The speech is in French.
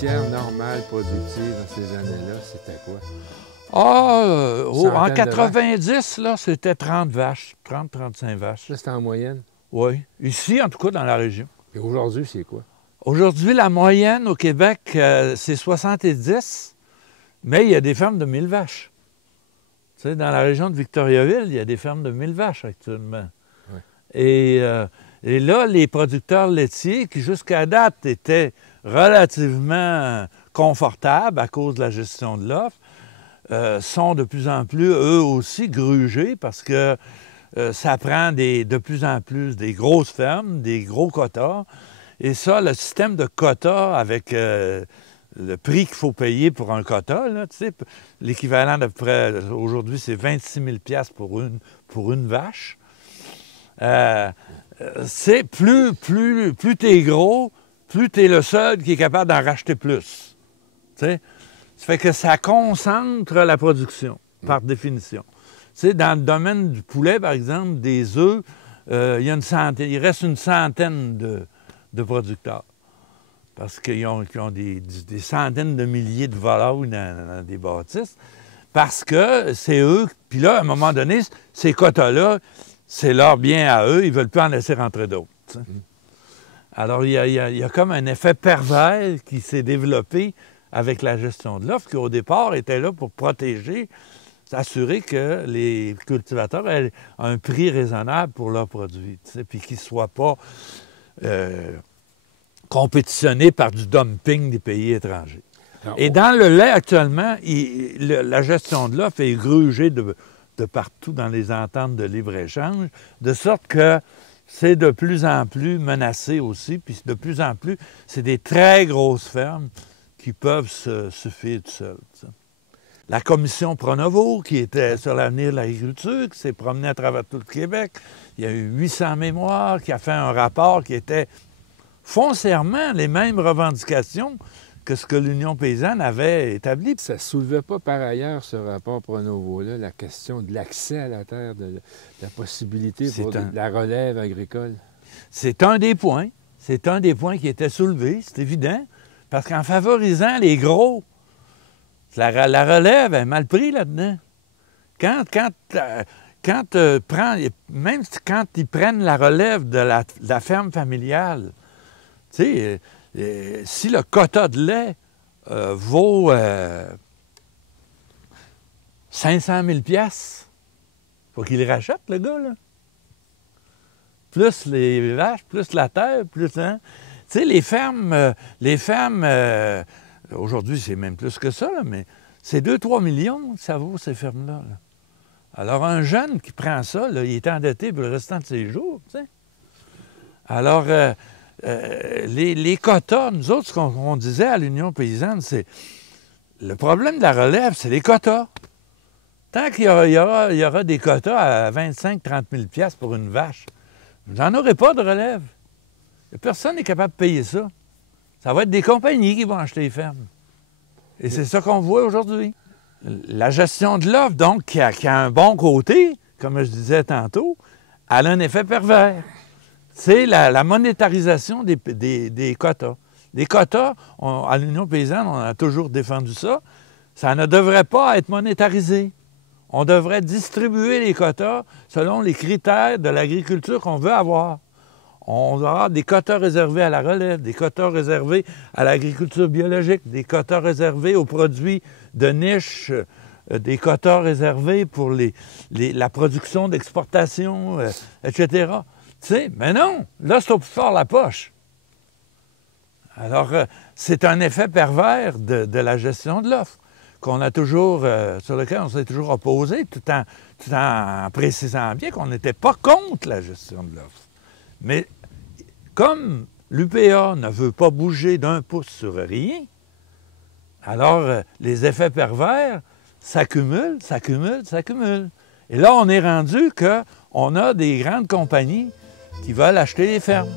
laitière normale, productive dans ces années-là, c'était quoi? En 90, là, c'était 30 vaches, 30-35 vaches. Ça, c'était en moyenne? Oui. Ici, en tout cas, dans la région. Et aujourd'hui, c'est quoi? Aujourd'hui, la moyenne au Québec, c'est 70, mais il y a des fermes de 1000 vaches. Tu sais, dans la région de Victoriaville, il y a des fermes de 1000 vaches actuellement. Ouais. Et là, les producteurs laitiers, qui jusqu'à date étaient relativement confortables à cause de la gestion de l'offre, sont de plus en plus, eux aussi, grugés parce que ça prend de plus en plus des grosses fermes, des gros quotas. Et ça, le système de quotas avec le prix qu'il faut payer pour un quota, là, tu sais, l'équivalent d'à peu près, aujourd'hui, c'est 26 000 pour une vache. C'est plus t'es gros, plus t'es le seul qui est capable d'en racheter plus. Tu sais? Ça fait que ça concentre la production, par définition. Tu sais, dans le domaine du poulet, par exemple, des œufs, il reste une centaine de producteurs. Parce qu'ils ont des centaines de milliers de volailles dans des bâtisses. Parce que c'est eux, puis là, à un moment donné, ces quotas-là, c'est leur bien à eux, ils ne veulent plus en laisser rentrer d'autres. Alors, il y a comme un effet pervers qui s'est développé avec la gestion de l'offre, qui au départ était là pour protéger, s'assurer que les cultivateurs aient un prix raisonnable pour leurs produits, puis qu'ils ne soient pas compétitionnés par du dumping des pays étrangers. Et dans le lait, actuellement, la gestion de l'offre est grugée de partout dans les ententes de libre-échange, de sorte que c'est de plus en plus menacé aussi, puis de plus en plus, c'est des très grosses fermes qui peuvent se suffire tout seuls. La commission Pronovo, qui était sur l'avenir de l'agriculture, qui s'est promenée à travers tout le Québec, il y a eu 800 mémoires, qui a fait un rapport qui était foncièrement les mêmes revendications que ce que l'Union paysanne avait établi. Ça ne soulevait pas par ailleurs, ce rapport Pronovo-là, la question de l'accès à la terre, de la possibilité pour de la relève agricole? C'est un des points. C'est un des points qui était soulevé, c'est évident, parce qu'en favorisant les gros, la relève est mal prise là-dedans. Même quand ils prennent la relève de la ferme familiale, tu sais, si le quota de lait vaut 500 000 $, faut qu'il les rachète, le gars, là. Plus les vaches, plus la terre, plus... Hein? Tu sais, les fermes, aujourd'hui, c'est même plus que ça, là, mais c'est 2-3 millions que ça vaut, ces fermes-là. Là. Alors, un jeune qui prend ça, là, il est endetté pour le restant de ses jours, tu sais. Alors, les quotas, nous autres, ce qu'on disait à l'Union paysanne, c'est le problème de la relève, c'est les quotas. Tant qu'il y aura des quotas à 25-30 000 $ pour une vache, vous n'en aurez pas de relève. Personne n'est capable de payer ça. Ça va être des compagnies qui vont acheter les fermes. Et c'est ça qu'on voit aujourd'hui. La gestion de l'offre, donc, qui a un bon côté, comme je disais tantôt, elle a un effet pervers. C'est la monétarisation des quotas. Les quotas, à l'Union paysanne, on a toujours défendu ça. Ça ne devrait pas être monétarisé. On devrait distribuer les quotas selon les critères de l'agriculture qu'on veut avoir. On aura des quotas réservés à la relève, des quotas réservés à l'agriculture biologique, des quotas réservés aux produits de niche, des quotas réservés pour la production d'exportation, etc. Tu sais, mais non, là, c'est au plus fort la poche. Alors, c'est un effet pervers de la gestion de l'offre qu'on a toujours, sur lequel on s'est toujours opposé, tout en précisant bien qu'on n'était pas contre la gestion de l'offre. Mais comme l'UPA ne veut pas bouger d'un pouce sur rien, alors les effets pervers s'accumulent, s'accumulent, s'accumulent. Et là, on est rendu qu'on a des grandes compagnies qui veulent acheter les fermes.